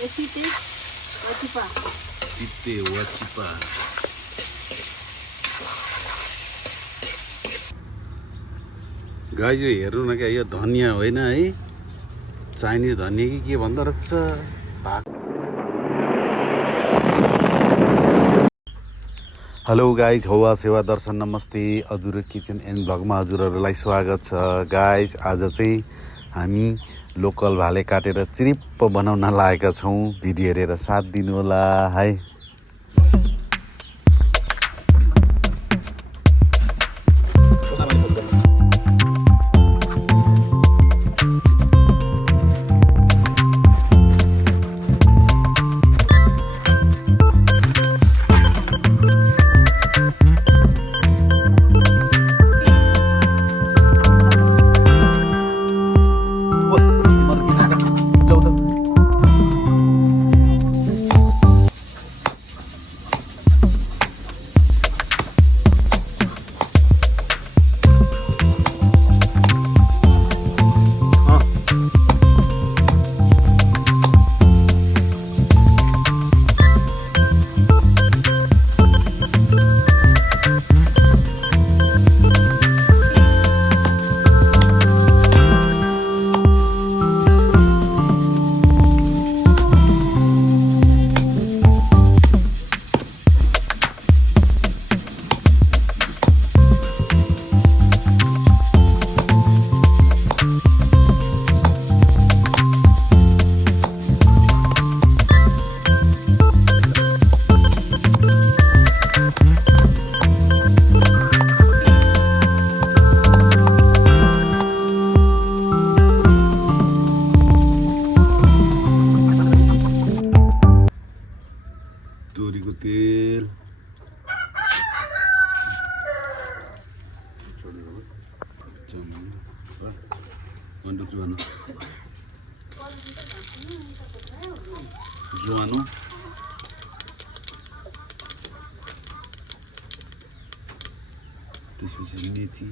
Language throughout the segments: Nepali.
Site wachipa. गाइज यो हेर्नु न क्या यो धनिया होइन है चाइनिज धनिया कि के भन्दो रहेछ भाग। हेलो गाइज हौवा सेवा दर्शन नमस्ते हजुर किचन एन्ड ब्लगमा हजुरहरूलाई स्वागत छ। गाइज आज चाहिँ हामी लोकल भाले काटेर चिरिप्प बनाउन लागेका छौँ। भिडियो हेरेर साथ दिनु होला है। तोरीको तेल ज्वानो त्यसपछि मेथी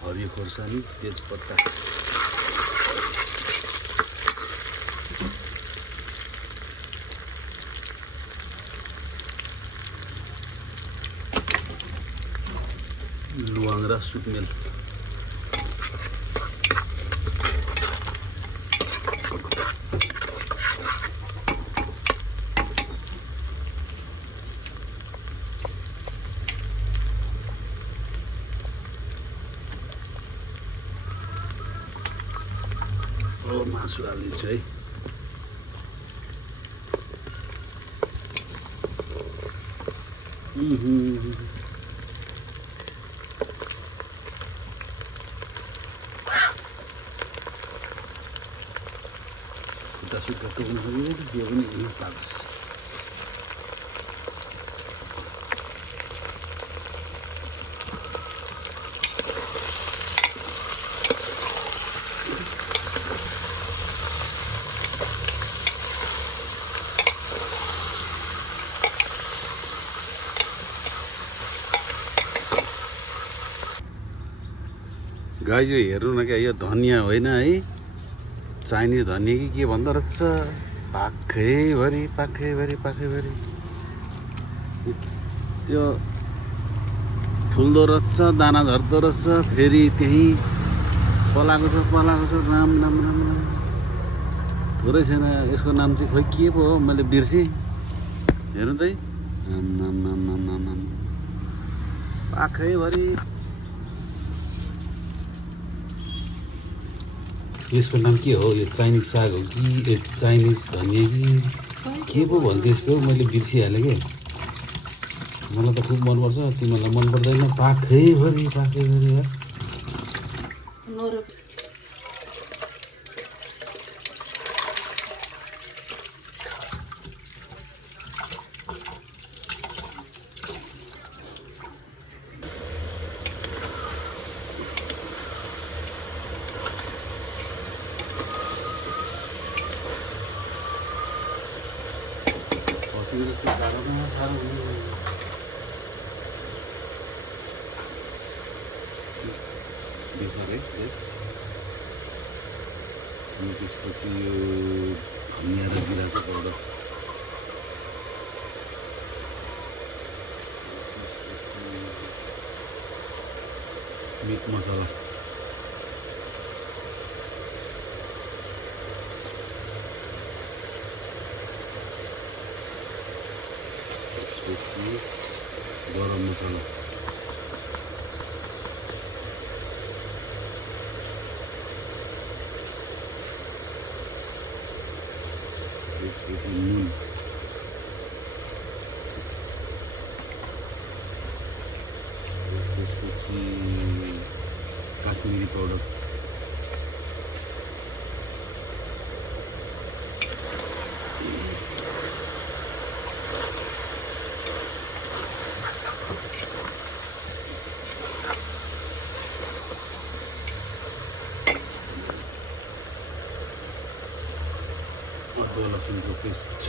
हरियो खोर्सानी तेजपत्ता लुवाङ र सुकमेल मासु हालिदिन्छु है। खुट्टा सुट्टा टोक्नु सकिँदैन त्यो पनि पार्छ। गाइज यो हेर्नु न क्या यो धनिया होइन है चाइनिज धनिया कि के भन्दो रहेछ पाखैभरि त्यो फुल्दो रहेछ दाना झर्दो रहेछ फेरि त्यही पलाएको छ राम राम राम राम थोरै छैन। यसको नाम चाहिँ खोइ के पो हो मैले बिर्सेँ। हेर्नु त है पाखैभरि यसको नाम के हो यो चाइनिज साग हो कि चाइनिज धनिया कि के पो भन्छ यसको मैले बिर्सिहालेँ के। मलाई त खुब मनपर्छ तिमीहरूलाई मन पर्दैन। पाखैभरि सिगरेट काट्न साह्रो हुने बेकार है अनि त्यसपछि यो धनिया र जिराको पाउडर मिट मसला त्यसपछि गरम मसला त्यसपछि नुन त्यसपछि काश्मिरी पाउडर अदुवा लसुनको पेस्ट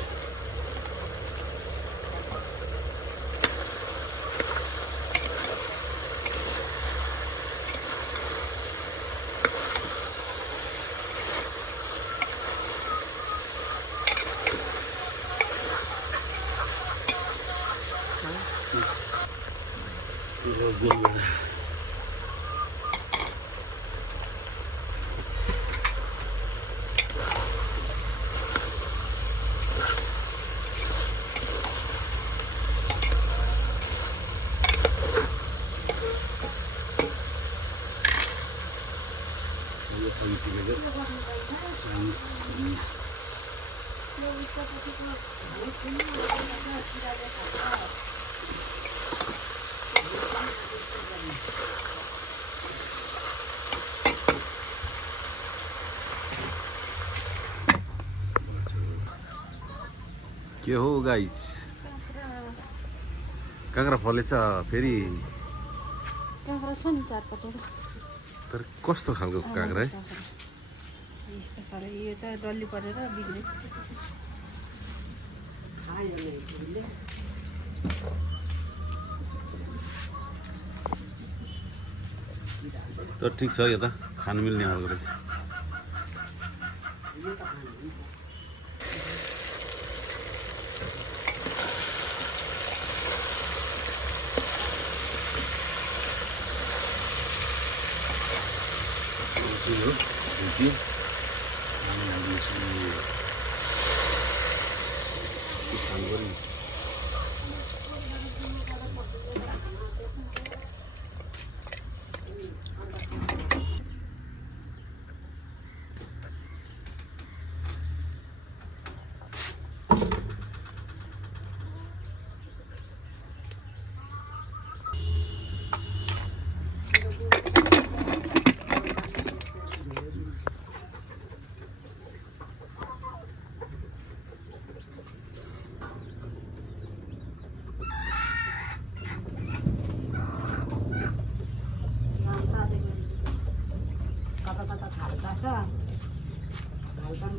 के हो गाइस काँक्रा फलेछ फेरि काँक्रा छ नि 4-5 तर कस्तो खालको काँक्रा है यस्तो खाले यो त डल्ली परेर बिग्रेछ तर ठिक छ यो त खानु मिल्ने खालको रहेछ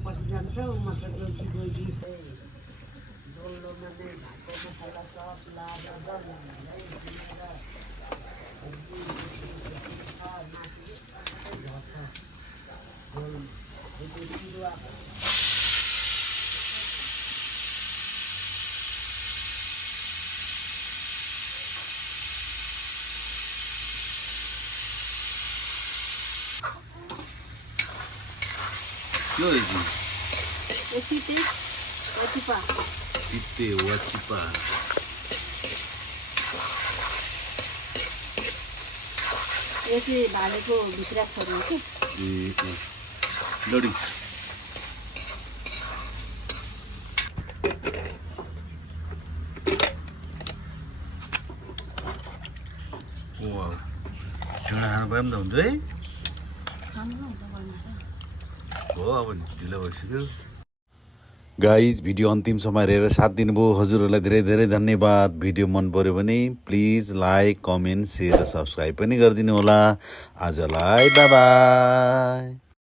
पछि जान्छ मतलब जोजी जोजी डोल्लोमा नै भातको मसला सब लाएर Yo hizi Epite wachipa pite wachipa यो चाहिँ भालेको भित्र छोड्नु के लोडिस वाउ खाना खानु पाए पनि त हुन्छ है हो अब ढिलो भइसक्यो गाइज भिडियो अन्तिमसम्म हेरेर साथ दिनुभयो हजुरहरूलाई धेरै धेरै धन्यवाद भिडियो मन पर्यो भने प्लिज लाइक कमेन्ट सेयर र सब्सक्राइब पनि गरिदिनु होला आजलाई बाइ बाइ